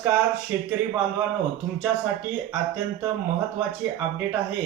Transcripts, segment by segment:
नमस्कार शेतकरी बांधवांनो तुमच्यासाठी अत्यंत महत्त्वाची अपडेट आहे.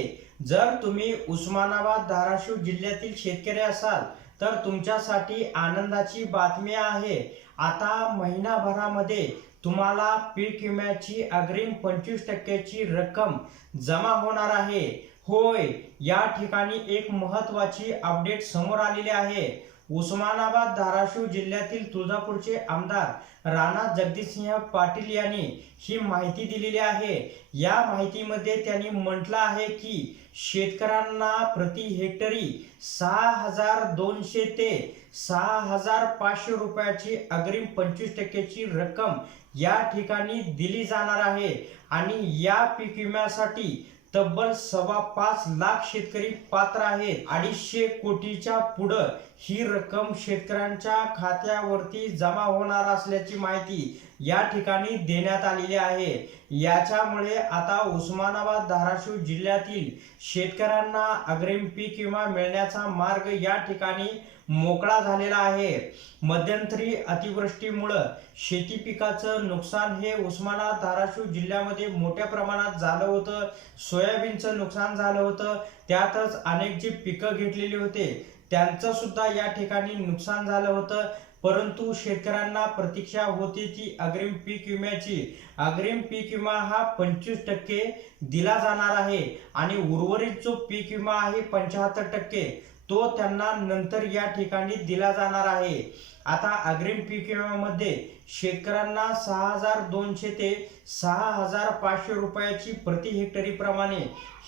जर तुम्ही उस्मानाबाद धाराशिव जिल्ह्यातील शेतकरी असाल तर तुमच्यासाठी आनंदाची बातमी आहे. आता महिनाभरामध्ये तुम्हाला पीक विम्याची अग्रिम पंचवीस टक्क्याची रक्कम जमा होणार आहे. होय या ठिकाणी एक महत्त्वाची अपडेट समोर आलेली आहे. उस्मानाबाद धाराशिव जिल्ह्यातील तुळजापूरचे आमदार राणा जगदीशसिंह पाटील यांनी ही माहिती दिलेली आहे. या माहितीमध्ये त्यांनी म्हटलं आहे की शेतकऱ्यांना प्रति हेक्टरी सहा हजार दोनशे ते सहा हजार पाचशे रुपयाची अग्रिम पंचवीस टक्क्याची रक्कम या ठिकाणी दिली जाणार आहे आणि या पीक विम्यासाठी तब्बल सव्वा पाच लाख शेतकरी पात्र आहेत. अडीचशे कोटीच्या पुढं ही रक्कम शेतकऱ्यांच्या खात्यावरती जमा होणार असल्याची माहिती या ठिकाणी देण्यात आलेली आहे. याच्यामुळे आता उस्मानाबाद धाराशिव जिल्ह्यातील शेतकऱ्यांना अग्रिम पीक विमा मिळण्याचा मार्ग या ठिकाणी मोकळा झालेला आहे. मध्यंतरी अतिवृष्टीमुळं शेती पिकाचं नुकसान हे उस्मानाबाद धाराशिव जिल्ह्यामध्ये मोठ्या प्रमाणात झालं होतं. सोयाबीनचं नुकसान झालं होतं. त्यातच अनेक जी पिकं घेतलेली होते त्यांचं सुद्धा या ठिकाणी नुकसान झालं होतं. परंतु शेतकऱ्यांना प्रतीक्षा होती ती अग्रिम पीक विम्याची. अग्रिम पीक विमा हा पंचवीस टक्के दिला जाणार आहे आणि उर्वरित जो पीक विमा आहे पंच्याहत्तर टक्के. तो त्यांना नंतर या ठिकाणी दिला जाणार आहे. आता अग्रिम पीक विम्यामध्ये शेतकऱ्यांना सहा हजार दोनशे ते सहा हजार पाचशे रुपयाची प्रति हेक्टरी प्रमाणे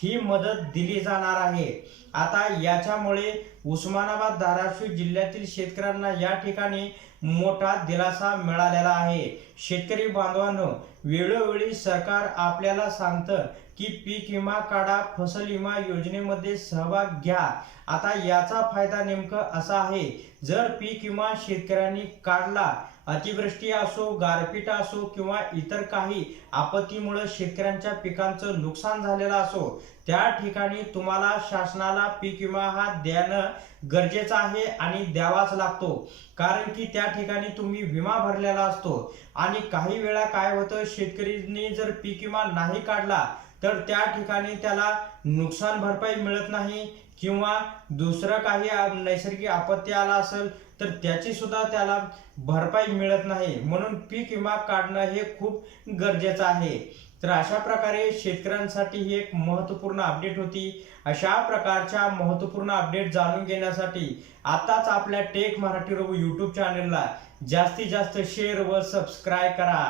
ही मदत दिली जाणार आहे. आता याच्यामुळे उस्मानाबाद धाराशिव जिल्ह्यातील शेतकऱ्यांना या ठिकाणी मोठा दिलासा मिळालेला आहे. शेतकरी बांधवांनो वेळोवेळी सरकार आपल्याला सांगतं की पीक विमा काढा फसल विमा योजनेमध्ये सहभाग घ्या. आता याचा फायदा नेमकं असा आहे जर पीक विमा शेतकऱ्यांनी काढला अतिवृष्टी असो गारपीट असो किंवा इतर काही आपत्तीमुळे शेतकऱ्यांच्या पिकांचं नुकसान झालेलं असो त्या ठिकाणी तुम्हाला शासनाला पीक विमा हा देणं गरजेचं आहे आणि द्यावाच लागतो. कारण की त्या ठिकाणी तुम्ही विमा भरलेला असतो. आणि काही वेळा काय होतं शेतकरीने जर पीक विमा नाही काढला तर त्या ठिकाणी त्याला नुकसान भरपाई मिळत नाही. किंवा दुसरं काही नैसर्गिक आपत्ती आला असेल तर त्याची सुद्धा त्याला भरपाई मिळत नाही. म्हणून पीक विमा काढणं हे खूप गरजेचं आहे. तर अशा प्रकारे शेतकऱ्यांसाठी ही एक महत्त्वपूर्ण अपडेट होती. अशा प्रकारच्या महत्त्वपूर्ण अपडेट जाणून घेण्यासाठी आताच आपल्या टेक मराठी रघु यूट्यूब चॅनलला जास्तीत जास्त शेअर व सबस्क्राईब करा.